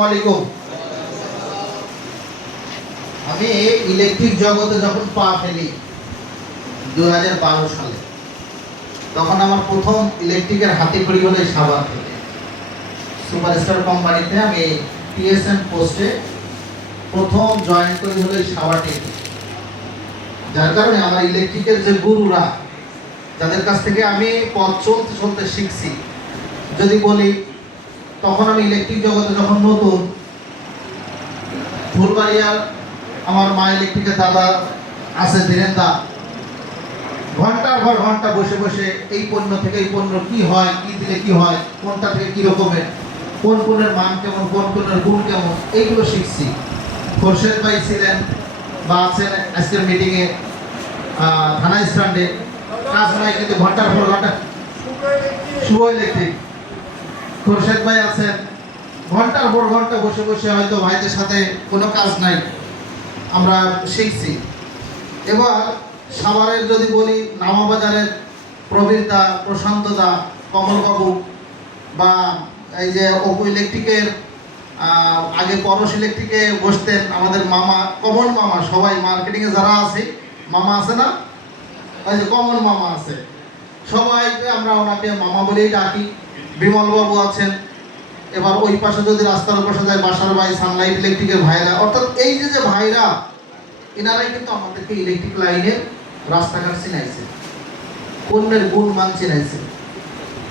আসসালামু আলাইকুম। আমি ইলেকট্রিক জগতে যখন পা ফেলি 2012 সালে, তখন আমার প্রথম ইলেকট্রিকের হাতে খড়ি হলো সাভার থেকে সুপারস্টার কোম্পানিতে। আমি টিএসএম পোস্টে প্রথম জয়েন করি হলো সাভার থেকে। যার কারণে আমার ইলেকট্রিকের যে গুরুরা, যাদের কাছ থেকে আমি পথ চলতে চলতে শিখছি, যদি বলি তখন আমি ইলেকট্রিক জগতে যখন নতুন, ফুলবাড়িয়ার আমার মা ইলেকট্রিকের দাদা আছে ধীরেন্দা, ঘন্টার পর ঘন্টা বসে বসে এই পণ্য থেকে এই পণ্য কি হয়, কি দিলে কি হয়, কোনটা থেকে কি রকমের, কোন পণ্যের মান কেমন, কোন পণ্যের গুণ কেমন, এইগুলো শিখছি। খোরশেদ ভাই ছিলেন বা আছেন আজকের মিটিংয়ে থানা স্ট্যান্ডে, কাজ নাই কিন্তু ঘন্টার পর ঘন্টা। শুভ ইলেকট্রিক খোরশেদ ভাই আছেন, ঘন্টার পর ঘন্টা বসে বসে হয়তো ভাইদের সাথে কোনো কাজ নাই, আমরা শিখছি। এবার সাভারের যদি বলি, নামাবাজারের প্রবীরদা, প্রশান্তদা, কমলবাবু, বা এই যে অপু ইলেকট্রিকের আগে পরশ ইলেকট্রিকে বসতেন আমাদের মামা, কমল মামা, সবাই মার্কেটিংয়ে যারা আছে মামা আছে না, ওই যে কমল মামা আছে, সবাইকে আমরা ওনাকে মামা বলেই ডাকি। বিমলবাবু আছেন। এবার ওই পাশে যদি রাস্তার পাশে যায় বাসার ভাই, সানলাইট ইলেকট্রিকের ভাইরা, অর্থাৎ এই যে ভাইরা, এনারাই কিন্তু আমাদেরকে ইলেকট্রিক লাইনের রাস্তাঘাট চিনাইছে, পণ্যের গুণ মান চিনাইছে।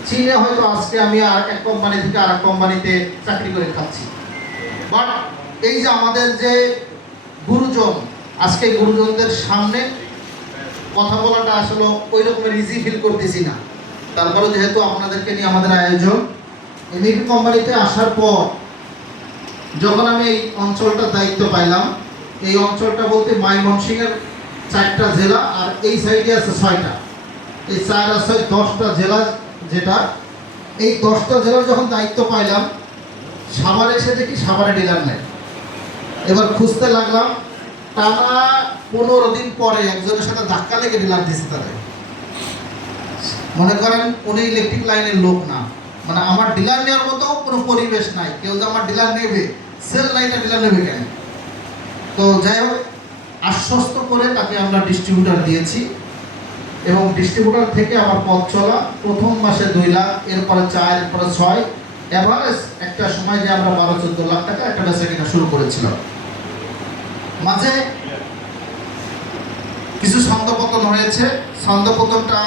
চীনে হয়তো আজকে আমি আর এক কোম্পানি থেকে আর এক কোম্পানিতে চাকরি করে খাচ্ছি, বাট এই যে আমাদের যে গুরুজন, আজকে গুরুজনদের সামনে কথা বলাটা আসলে ওই রকমের ইজি ফিল করতেছি না। তারপরে যেহেতু আপনাদেরকে নিয়ে আমাদের আয়োজন, এমএপি কোম্পানিতে আসার পর যখন আমি এই অঞ্চলটার দায়িত্ব পাইলাম, এই অঞ্চলটা বলতে ময়মনসিংহের 4টা জেলা আর এই সাইডে আছে 6টা, এই 4 আর 6 10টা জেলা। যেটা এই 10টা জেলার যখন দায়িত্ব পাইলাম, সাভারে এসে দেখি সাভারে ডিলার নেই। এবার খুঁজতে লাগলাম, টানা 15 দিন পরে একজনের সাথে ধাক্কা লেগে ডিলার দিচ্ছে। তাদের মনে করেন উনি ইলেকট্রিক লাইনের লোক না, মানে আমার ডিলার নেওয়ার মতো কোনো পরিবেশ নাই। কেউ যে আমার ডিলার নেবে, সেল লাইনে ডিলার নেবে কেন? তো যাই হোক, আশ্বস্ত করে তাকে আমরা ডিস্ট্রিবিউটার দিয়েছি, এবং ডিস্ট্রিবিউটার থেকে আমার পথ চলা প্রথম মাসে 2 লাখ, এরপরে 4, এরপরে 6, এভারেজ একটা সময় যে আমরা 12-14 লাখ টাকা একটা বেচা কিনা শুরু করেছিলাম। মাঝে কিছু ছন্দপতন হয়েছে। ছন্দপতনটা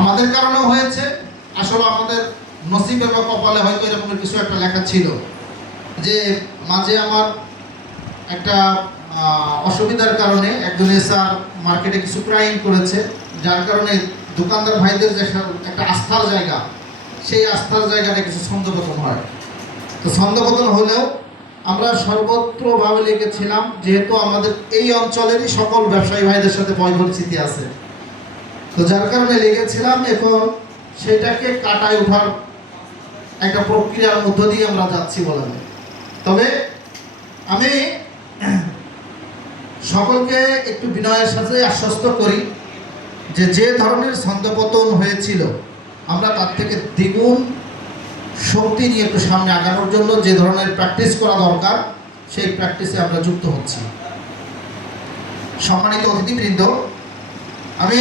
আমাদের কারণেও হয়েছে, আসলে আমাদের নসিবে বা কপালে হয়তো এরকমের কিছু একটা লেখা ছিল, যে মাঝে আমার একটা অসুবিধার কারণে একজন এসআর মার্কেটে কিছু ক্রাইম করেছে, যার কারণে দোকানদার ভাইদের যে একটা আস্থার জায়গা, সেই আস্থার জায়গাটা কিছু ছন্দপতন হয়। তো ছন্দপতন হলেও আমরা সর্বত্রভাবে লেগেছিলাম, যেহেতু আমাদের এই অঞ্চলেরই সকল ব্যবসায়ী ভাইদের সাথে পরিচিতি আছে, তো যার কারণে লেগেছিলাম। এখন সেটাকে কাটায় ওঠার একটা প্রক্রিয়ার মধ্য দিয়ে আমরা যাচ্ছি বলা যায়। তবে আমি সকলকে একটু বিনয়ের সাথে আশ্বস্ত করি যে ধরনের ছন্দপতন হয়েছিল, আমরা তার থেকে দ্বিগুণ শক্তি নিয়ে একটু সামনে আগানোর জন্য যে ধরনের প্র্যাকটিস করা দরকার, সেই প্র্যাকটিসে আমরা যুক্ত হচ্ছি। সম্মানিত অতিথিবৃন্দ, আমি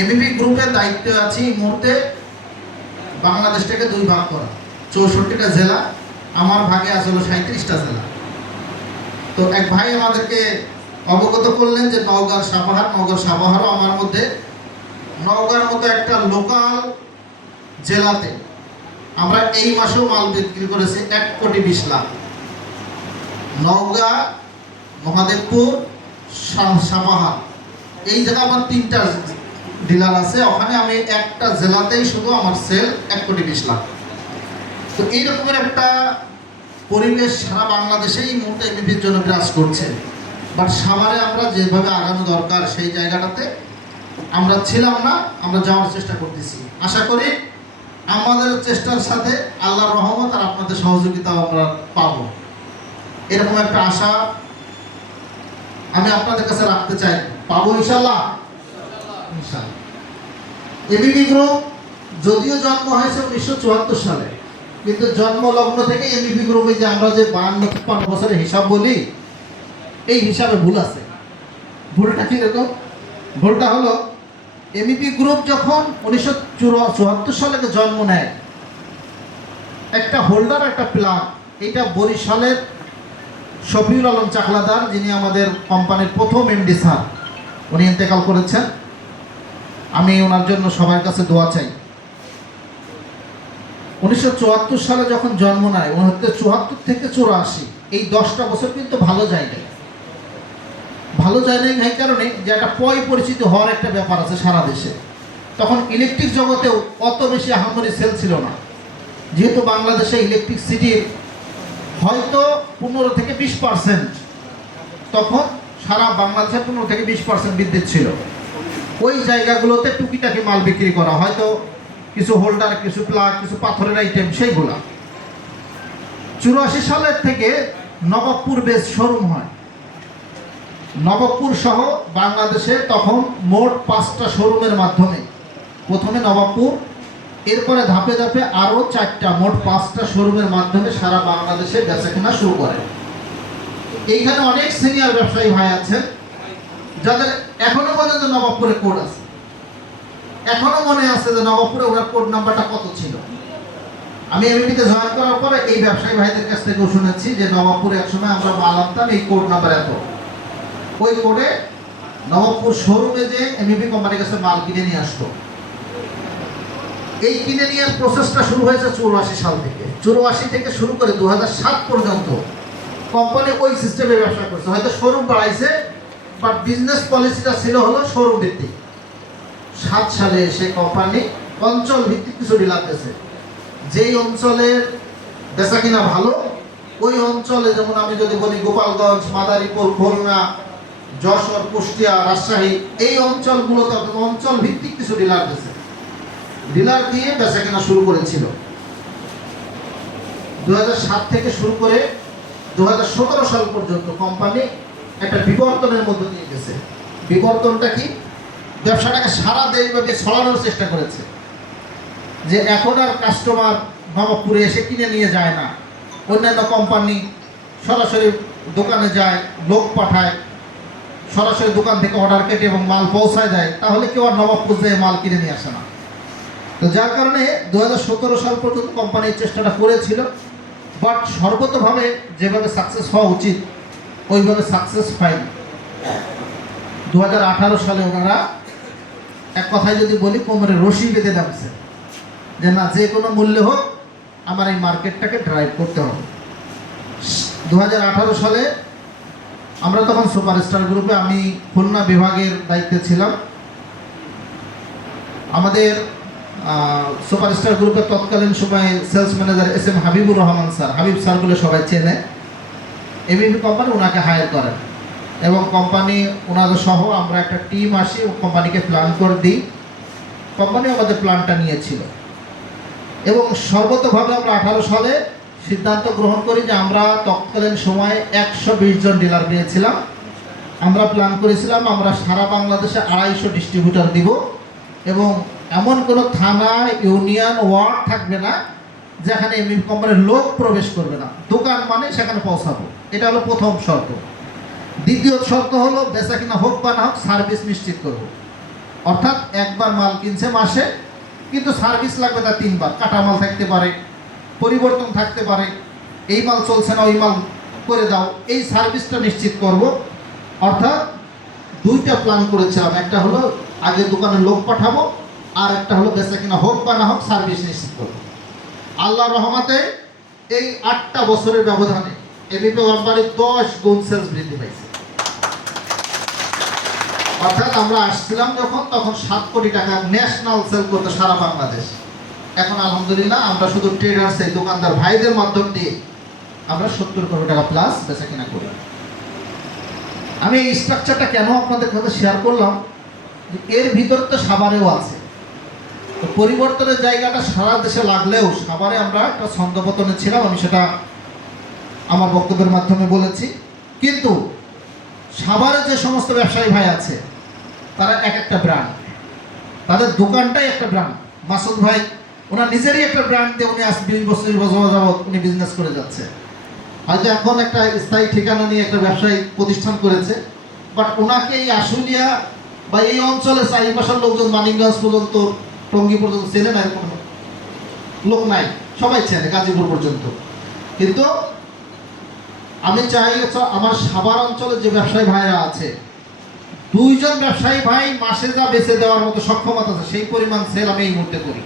এমইপি গ্রুপের দায়িত্বে আছি এই মুহূর্তে বাংলাদেশটাকে 2 ভাগ করা, 64টা জেলা, আমার ভাগে আসলে 37টা জেলা। তো এক ভাই আমাদেরকে অবগত করলেন যে নওগাঁর সাপাহারও আমার মধ্যে, নওগাঁর মতো একটা লোকাল জেলাতে আমরা এই মাসেও মাল বিক্রি করেছি 1,20,00,000। নওগাঁ, মহাদেবপুর, সাপাহার, এই জায়গায় আমার 3টা ডিলার আছে। ওখানে আমি একটা জেলাতেই শুধু আমার সেল 1,20,00,000। তো এইরকমের একটা পরিবেশ সারা বাংলাদেশেই এই মুহূর্তে এমইপির জন্য বিরাজ করছে। বাট সাভারে আমরা যেভাবে আগানো দরকার সেই জায়গাটাতে আমরা ছিলাম না, আমরা যাওয়ার চেষ্টা করতেছি। আশা করি আমাদের চেষ্টার সাথে আল্লাহর রহমত আর আপনাদের সহযোগিতাও আমরা পাবো, এরকম একটা আশা আমি আপনাদের কাছে রাখতে চাই। পাবো ইনশাআল্লাহ। এমইপি গ্রুপ যদিও জন্ম হয়েছে 1974 সালে, কিন্তু জন্মলগ্ন থেকে এমইপি গ্রুপে যে আমরা যে 52-53 বছরের হিসাব বলি, এই হিসাবে ভুল আছে। ভুলটা কীরকম? ভুলটা হলো এমইপি গ্রুপ যখন 1974 সালে জন্ম নেয়, একটা হোল্ডার একটা প্লাগ, এটা বরিশালের শফিউল আলম চাকলাদার, যিনি আমাদের কোম্পানির প্রথম এমডি স্যার, উনি ইন্তেকাল করেছেন। আমি ওনার জন্য সবার কাছে দোয়া চাই। 1974 সালে যখন জন্ম নেয়, 74 থেকে 84, এই 10টা বছর কিন্তু ভালো যায় নাই। ভালো যায় নাই এই কারণে যে একটা পরিচিত হওয়ার একটা ব্যাপার আছে সারা দেশে। তখন ইলেকট্রিক জগতেও অত বেশি আহামরি সেল ছিল না, যেহেতু বাংলাদেশে ইলেকট্রিসিটির হয়তো 15 থেকে 20%, তখন সারা বাংলাদেশে 15 থেকে 20% বিদ্যুৎ ছিল। ওই জায়গাগুলোতে টুকিটাকি মাল বিক্রি করা, হয়তো কিছু হোল্ডার, কিছু প্লাগ, কিছু পাথরের আইটেম, সেইগুলা। 84 সালের থেকে নবাবপুর বেস শোরুম হয়। নবাবপুর সহ বাংলাদেশে তখন মোট 5টা শোরুমের মাধ্যমে, প্রথমে নবাবপুর, এরপরে ধাপে ধাপে আরও 4টা, মোট 5টা শোরুমের মাধ্যমে সারা বাংলাদেশে বেচাকেনা শুরু করে। এইখানে অনেক সিনিয়র ব্যবসায়ী ভাই আছেন যাদের এখনো পর্যন্ত নবাবপুরে কোড আছে, এখনো মনে আছে যে নবাবপুরে ওনার কোড নাম্বারটা কত ছিল। আমি এমইপিতে জয়েন করার পরে এই ব্যবসায়ী ভাইদের কাছ থেকেও শুনেছি যে নবাবপুরে একসময় আমরা মাল আনতাম, এই কোড নাম্বার এত, ওই কোডে নবাবপুর শোরুমে যে এমইপি কোম্পানির কাছে মাল কিনে নিয়ে আসতো। এই কিনে নিয়ে প্রসেসটা শুরু হয়েছে 84 সাল থেকে। 84 থেকে শুরু করে 2007 পর্যন্ত কোম্পানি ওই সিস্টেমে ব্যবসা করছে। হয়তো শোরুম বাড়াইছে, বাট বিজনেস পলিসিটা ছিল হলো শোরুম ভিত্তিক। 7 সালে এসে কোম্পানি অঞ্চল ভিত্তিক কিছু ডিলার দিয়েছে। যেই অঞ্চলের বেচা কিনা ভালো, ওই অঞ্চলে, যেমন আমি যদি বলি গোপালগঞ্জ, মাদারীপুর, খুলনা, যশোর, কুষ্টিয়া, রাজশাহী, এই অঞ্চলগুলোতে অঞ্চল ভিত্তিক কিছু ডিলার দিয়েছে। ডিলার দিয়ে বেচা কেনা শুরু করেছিল। 2007 থেকে শুরু করে 2017 সাল পর্যন্ত কোম্পানি একটা বিবর্তনের মধ্যে নিয়ে গেছে। বিবর্তনটা কি? ব্যবসাটাকে সারা দেশব্যাপী ছড়ানোর চেষ্টা করেছে, যে এখন আর কাস্টমার নবাবপুরে এসে কিনে নিয়ে যায় না। অন্যান্য কোম্পানি সরাসরি দোকানে যায়, লোক পাঠায়, সরাসরি দোকান থেকে অর্ডার কেটে এবং মাল পৌঁছায় দেয়, তাহলে কেউ আর নবাবপুর যেয়ে মাল কিনে নিয়ে আসে না। তো যার কারণে 2017 সাল পর্যন্ত কোম্পানি এই চেষ্টাটা করেছিল, বাট সর্বতভাবে যেভাবে সাকসেস হওয়া উচিত ওইভাবে সাকসেস পায়নি। 2018 সালে ওনারা এক কথায় যদি বলি কোমরে রশি বেঁধে নামছে, যে না, যে কোনো মূল্যে হোক আমার এই মার্কেটটাকে ড্রাইভ করতে হবে। 2018 সালে আমরা তখন সুপারস্টার গ্রুপে, আমি খুলনা বিভাগের দায়িত্বে ছিলাম। আমাদের সুপারস্টার গ্রুপের তৎকালীন সময়ে sales manager SM Habibur Rahman sir, Habib sir বলে সবাই চেনে, এমইপি কোম্পানি ওনাকে হায়ার করেন এবং কোম্পানি ওনাদের সহ আমরা একটা টিম আসি ও কোম্পানিকে প্ল্যান করে দিই। কোম্পানি আমাদের প্ল্যানটা নিয়েছিল এবং সর্বতভাবে আমরা 18 সালে সিদ্ধান্ত গ্রহণ করি যে আমরা তৎকালীন সময়ে 120 জন ডিলার পেয়েছিলাম। আমরা প্ল্যান করেছিলাম আমরা সারা বাংলাদেশে 250 ডিস্ট্রিবিউটর দিব এবং এমন কোনো থানা, ইউনিয়ন, ওয়ার্ড থাকবে না যেখানে এমইপি কোম্পানির লোক প্রবেশ করবে না। দোকান মানে সেখানে পৌঁছাবো, এটা হলো প্রথম শর্ত। দ্বিতীয় শর্ত হলো বেচা কিনা হোক বা না হোক সার্ভিস নিশ্চিত করব। অর্থাৎ একবার মাল কিনছে মাসে, কিন্তু সার্ভিস লাগবে তার 3 বার। কাটা মাল থাকতে পারে, পরিবর্তন থাকতে পারে, এই মাল চলছে না ওই মাল করে দাও, এই সার্ভিসটা নিশ্চিত করব। অর্থাৎ 2টা প্ল্যান করেছিলাম, একটা হলো আগে দোকানে লোক পাঠাবো, আর একটা হলো বেচা কিনা হোক বা না হোক সার্ভিস নিশ্চিত করবো। আল্লাহর রহমতে এই 8টা বছরের ব্যবধানে এমইপি কোম্পানির 10 গুণ সেলস বৃদ্ধি পাইছে। অর্থাৎ আমরা আসছিলাম যখন, তখন 7 কোটি টাকা ন্যাশনাল সেল করতো সারা বাংলাদেশ। এখন আলহামদুলিল্লাহ আমরা শুধু ট্রেডার্স, এই দোকানদার ভাইদের মাধ্যম দিয়ে আমরা 70 কোটি টাকা প্লাস বেচা কিনা করি। আমি এই স্ট্রাকচারটা কেন আপনাদের সাথে শেয়ার করলাম, এর ভিতর তো সাভারেও আছে। তো পরিবর্তনের জায়গাটা সারা দেশে লাগলেও সাভারে আমরা একটা ছন্দপতনে ছিলাম, আমি সেটা আমার বক্তব্যের মাধ্যমে বলেছি। কিন্তু সাভারে যে সমস্ত ব্যবসায়ী ভাই আছে তারা এক একটা ব্র্যান্ড, তাদের দোকানটাই একটা ব্র্যান্ড। মাসুদ ভাই ওনার নিজেরই একটা ব্র্যান্ড দিয়ে উনি আজ 20 বছর যাবত উনি বিজনেস করে যাচ্ছে। হয়তো এখন একটা স্থায়ী ঠিকানা নিয়ে একটা ব্যবসায়িক প্রতিষ্ঠান করেছে, বাট ওনাকে এই আশুলিয়া বা এই অঞ্চলে চারিপাশের লোকজন মানিকগঞ্জ পর্যন্ত, টঙ্গী পর্যন্ত চেনে না, এরকম লোক নাই, সবাই চেনে গাজীপুর পর্যন্ত। কিন্তু আমি চাই আমার সাভার অঞ্চলে যে ব্যবসায়ী ভাইরা আছে, 2 জন ব্যবসায়ী ভাই মাসে যা বেচে দেওয়ার মতো সক্ষমতা আছে, সেই পরিমাণ সেল আমি এই মুহূর্তে করি।